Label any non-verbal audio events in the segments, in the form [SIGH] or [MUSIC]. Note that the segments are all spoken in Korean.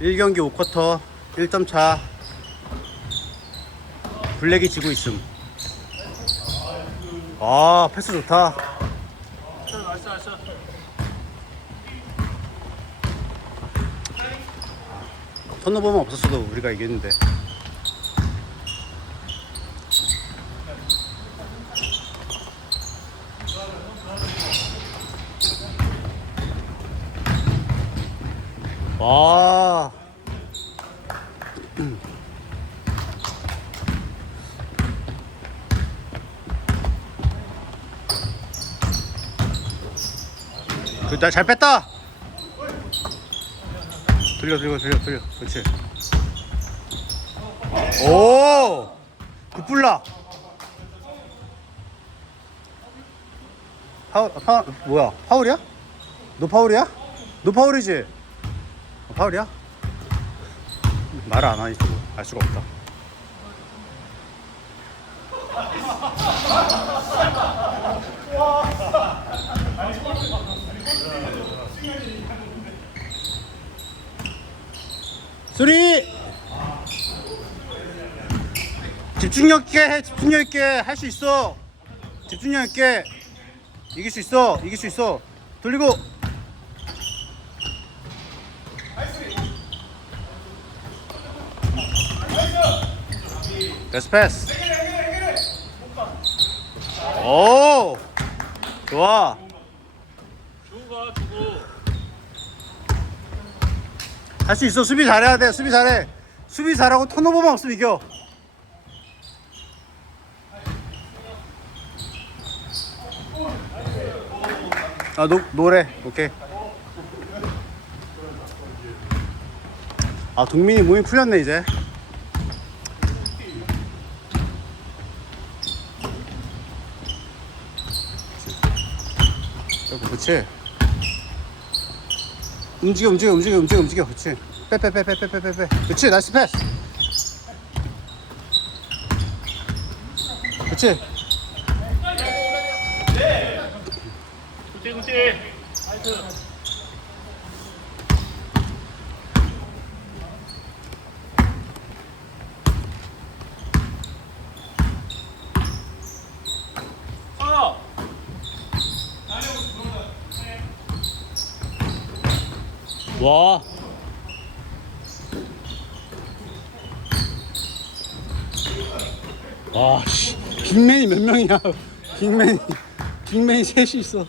1경기 5쿼터 1점 차. 블랙이 지고 있음. 아 패스 좋다. 턴오버만 없었어도 우리가 이겼는데 와 그나 잘 뺐다. 돌려 돌려 돌려 돌려. 그렇지. 오! 굿불라 파울 파 뭐야? 파울이야? 너 파울이야? 너 파울이지? 어, 파울이야? 말을 안 하니까 뭐알 수가 없다. 소리! 집중력 있게 해 집중력 있게 할 수 있어. 집중력 있게 이길 수 있어 이길 수 있어. 돌리고 패스 패스 오 좋아. 주고 가 주고 할 수 있어. 수비 잘해야 돼. 수비 잘해. 수비 잘하고 턴오버만 없으면 이겨. 아 노, 노래. 오케이. 아 동민이 몸이 풀렸네 이제 그렇지. 움직여 움직여 움직여 움직여 움직여. 그렇지. 빼빼빼빼빼빼빼. 그렇지. 나이스 패스. 그렇지. 굿띠 굿띠 나이스 어 와 와, 씨. 빅맨이 몇 명이야? 빅맨이, 빅맨이 셋이 있어.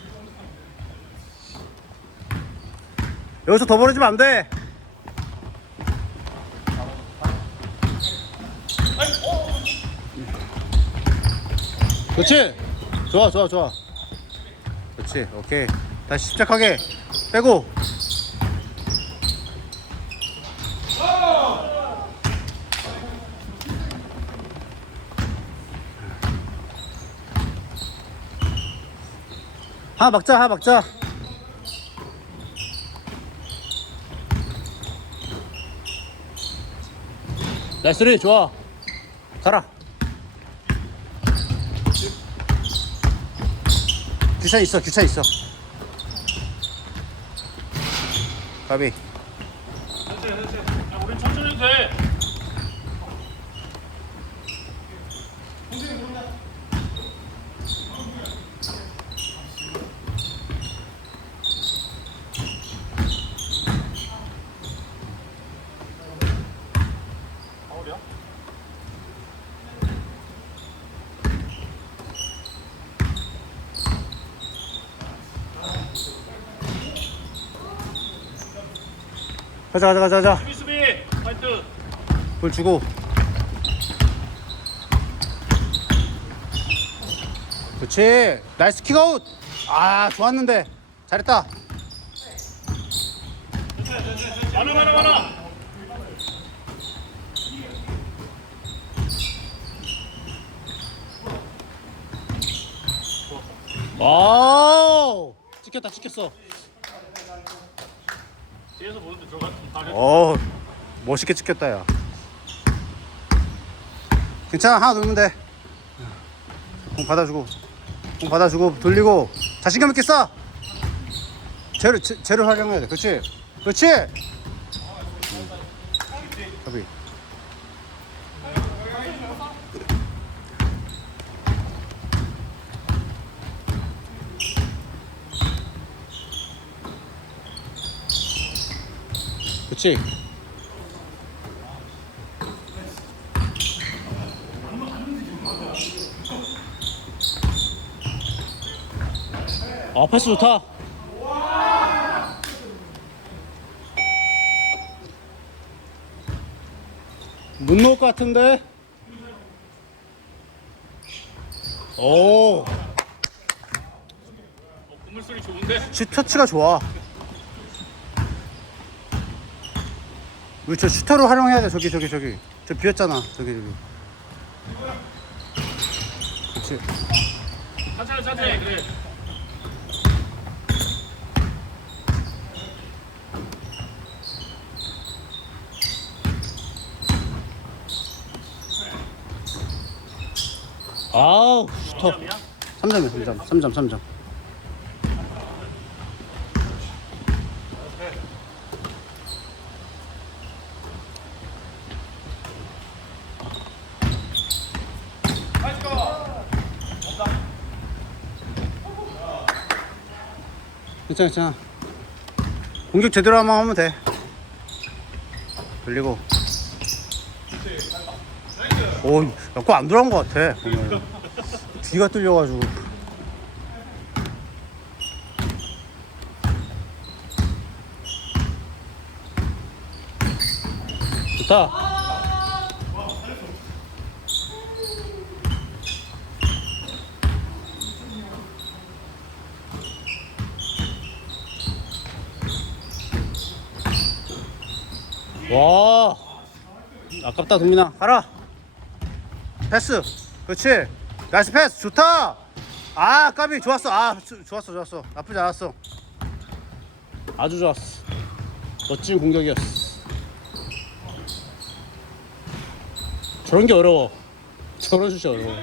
여기서 더 벌어지면 안 돼. 그렇지. 좋아, 좋아, 좋아. 그렇지. 오케이. 다시 집착하게 빼고. 하나 막자 하나 막자. 나이스리 좋아. 가라. 규찬 있어 규찬 있어. 가비. 야 우린 천천히 해도 돼 파울이야? 가자 가자 가자 가자. 수비 수비. 파이트. 볼 주고. 그렇지. 나이스 킥아웃. 아 좋았는데. 잘했다. 많아 많아 많아 와우. 찍혔다 찍혔어 뒤에서 보는데 들어가 다리 어 멋있게 찍혔다 야. 괜찮아 하나 넣으면 돼공 받아주고 공 받아주고 돌리고. 자신감 있게 쏴! 쟤를 쟤- 쟤를 활용해야 돼. 그렇지? 그렇지 그치? 아 패스 좋다 못 넣을 것 같은데 오 어, 그물 소리 좋은데? 슛 터치가 좋아 우리 저 슈터로 활용해야 돼. 저기 저기 저기. 저 비었잖아. 저기 저기. 그치 천천히 천천히. 그래. 아우 슈터 점이야? 3점이야 3점. 3점 3점 괜찮아 괜찮아. 공격 제대로 한번 하면 돼. 돌리고. 오 약간 안 돌아온 것 같아 오늘. 뒤가 뚫려가지고. 좋다 와. 아깝다 동민아. 가라. 패스. 그렇지. 나이스 패스. 좋다. 아 까비. 좋았어. 아 주- 좋았어 좋았어. 나쁘지 않았어. 아주 좋았어. 멋진 공격이었어. 저런 게 어려워. [LAUGHS] 저런 슛이 어려워.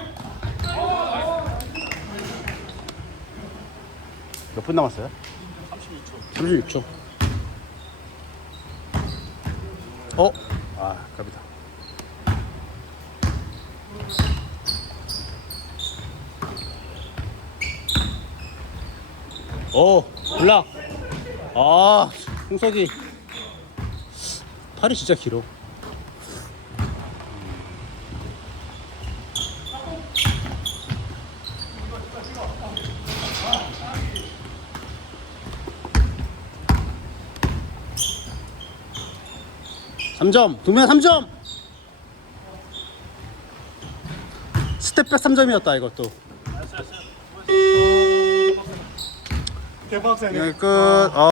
몇 분 남았어요? 36초. 36초 어? 아 까비다 오, 블락. 아, 홍석이 팔이 진짜 길어. 삼점 동민아 3점! 스텝백 3점이었다 이것도 대박사네. 여기 끝 어.